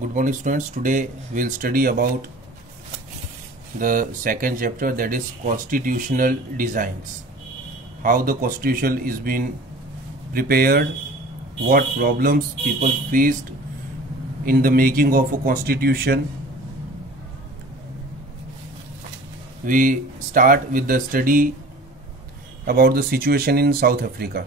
Good morning, students. Today we'll study about the second chapter, that is constitutional designs. How the constitution is being prepared, what problems people faced in the making of a constitution. We start with the study about the situation in South Africa.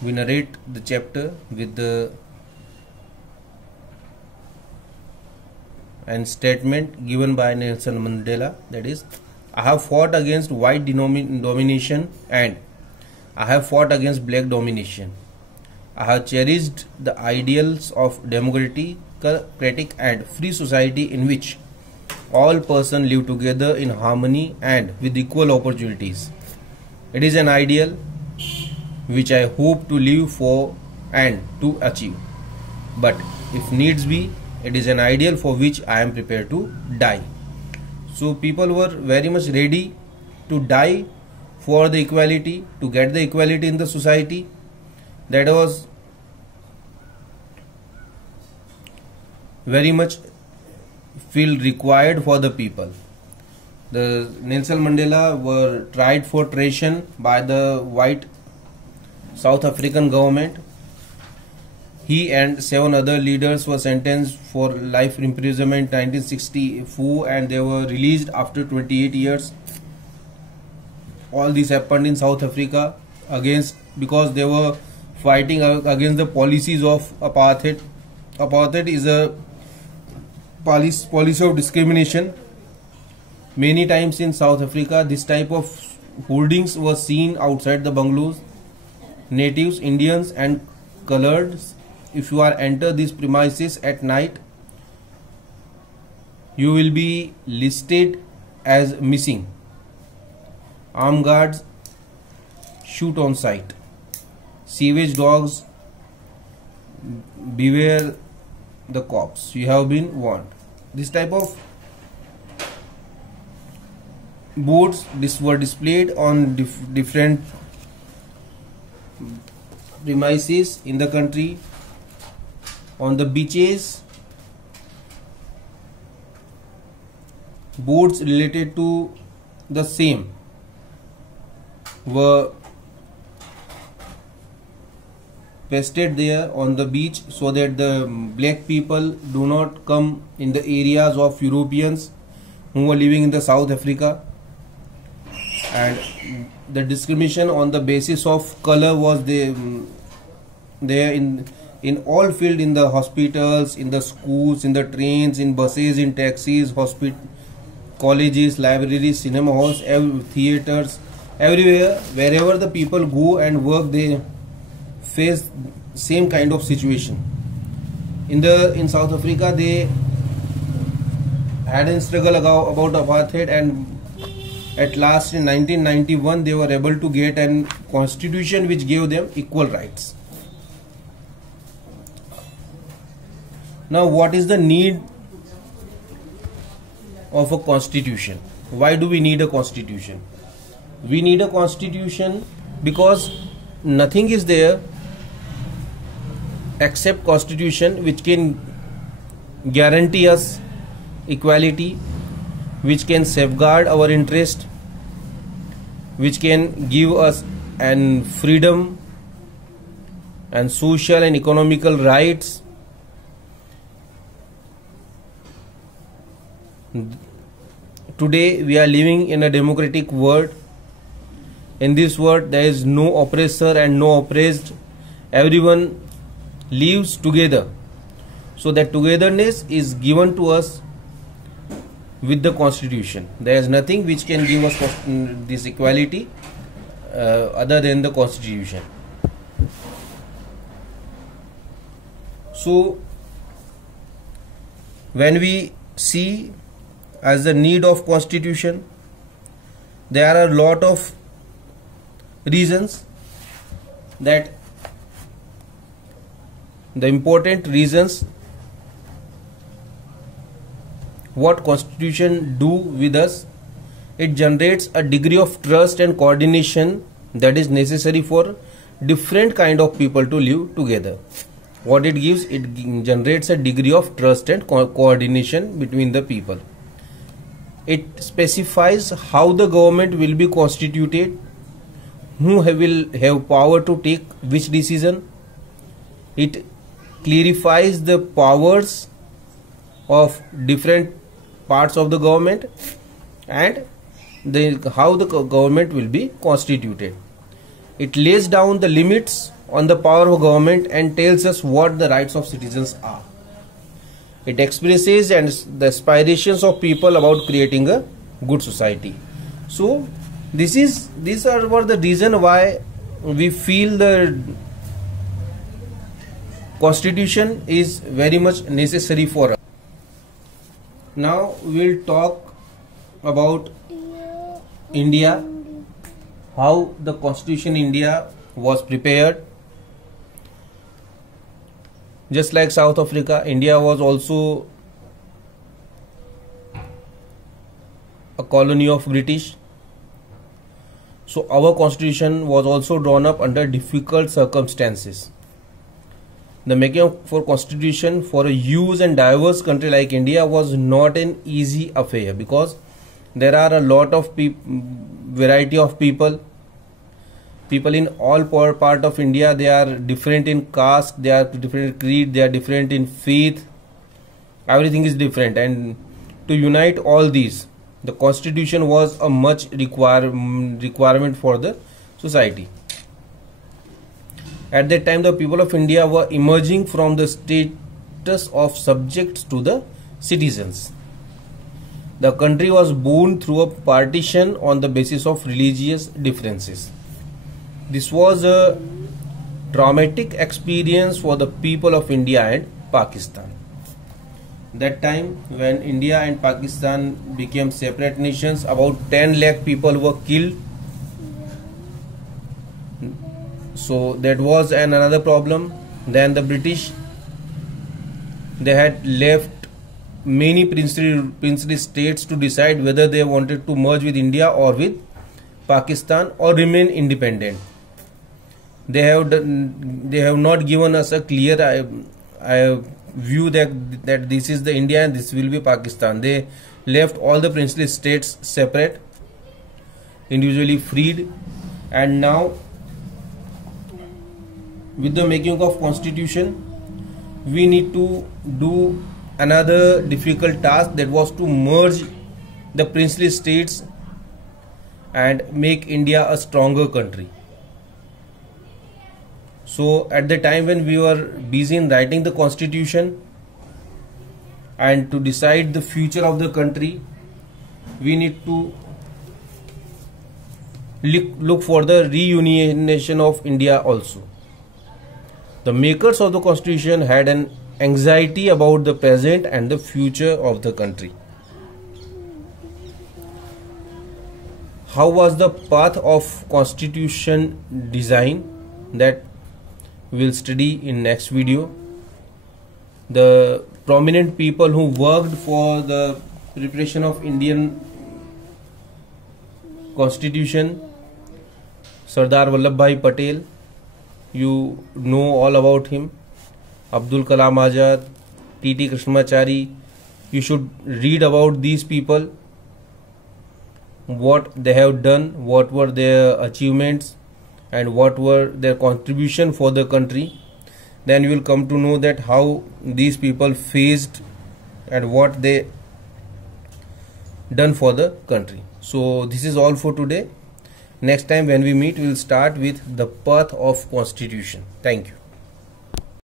We narrate the chapter with the statement given by Nelson Mandela, that is, I have fought against white domination and I have fought against black domination. I have cherished the ideals of democratic and free society in which all persons live together in harmony and with equal opportunities. It is an ideal which I hope to live for and to achieve. But if needs be, it is an ideal for which I am prepared to die. So people were very much ready to die for the equality, to get the equality in the society. That was very much feel required for the people. The Nelson Mandela were tried for treason by the white South African government. He and 7 other leaders were sentenced for life imprisonment in 1964 and they were released after 28 years. All this happened in South Africa because they were fighting against the policies of apartheid. Apartheid is a policy of discrimination. Many times in South Africa, this type of hoardings were seen outside the bungalows. Natives, Indians and coloreds, if you are enter these premises at night, you will be listed as missing. Armed guards shoot on sight. Sewage dogs, beware the cops. You have been warned. This type of boards were displayed on different premises in the country. On the beaches, boards related to the same were pasted there on the beach so that the black people do not come in the areas of Europeans who were living in the South Africa. And the discrimination on the basis of color was there in all field, in the hospitals, in the schools, in the trains, in buses, in taxis, colleges, libraries, cinema halls, theaters, everywhere, wherever the people go and work, they face same kind of situation. In South Africa, they had a struggle about apartheid, and at last in 1991 they were able to get a constitution which gave them equal rights. Now, what is the need of a constitution? Why do we need a constitution? We need a constitution because nothing is there except constitution which can guarantee us equality, which can safeguard our interest, which can give us an freedom and social and economical rights. Today we are living in a democratic world. In this world there is no oppressor and no oppressed. Everyone lives together. So that togetherness is given to us with the constitution. There is nothing which can give us this equality other than the constitution. So when we see as the need of constitution, there are a lot of reasons. That the important reasons what constitution do with us, it generates a degree of trust and coordination that is necessary for different kind of people to live together. What it gives, it generates a degree of trust and coordination between the people. It specifies how the government will be constituted, who will have power to take which decision. It clarifies the powers of different parts of the government and how the government will be constituted. It lays down the limits on the power of government and tells us what the rights of citizens are. It expresses the aspirations of people about creating a good society. So these were the reason why we feel the constitution is very much necessary for us. Now we will talk about India, how the constitution in India was prepared. Just like South Africa, India was also a colony of British. So our constitution was also drawn up under difficult circumstances. The making for constitution for a huge and diverse country like India was not an easy affair, because there are a lot of variety of people in all part of India. They are different in caste, they are different in creed, they are different in faith. Everything is different, and to unite all these, the constitution was a much requirement for the society. At that time, the people of India were emerging from the status of subjects to the citizens. The country was born through a partition on the basis of religious differences. This was a traumatic experience for the people of India and Pakistan. That time, when India and Pakistan became separate nations, about 10 lakh people were killed. So that was another problem. Then the British, they had left many princely states to decide whether they wanted to merge with India or with Pakistan or remain independent. They have not given us a clear view that this is the India and this will be Pakistan. They left all the princely states separate, individually freed, and now with the making of constitution, we need to do another difficult task, that was to merge the princely states and make India a stronger country. So at the time when we were busy in writing the constitution and to decide the future of the country, we need to look for the reunification of India also. The makers of the constitution had an anxiety about the present and the future of the country. How was the path of constitution design? That we'll study in next video. The prominent people who worked for the preparation of Indian constitution: Sardar Vallabhbhai Patel, you know all about him. Abdul Kalam Azad, T.T. Krishnamachari. You should read about these people, what they have done, what were their achievements, and what were their contribution for the country. Then you will come to know that how these people faced and what they done for the country. So this is all for today. Next time when we meet, we will start with the path of constitution. Thank you.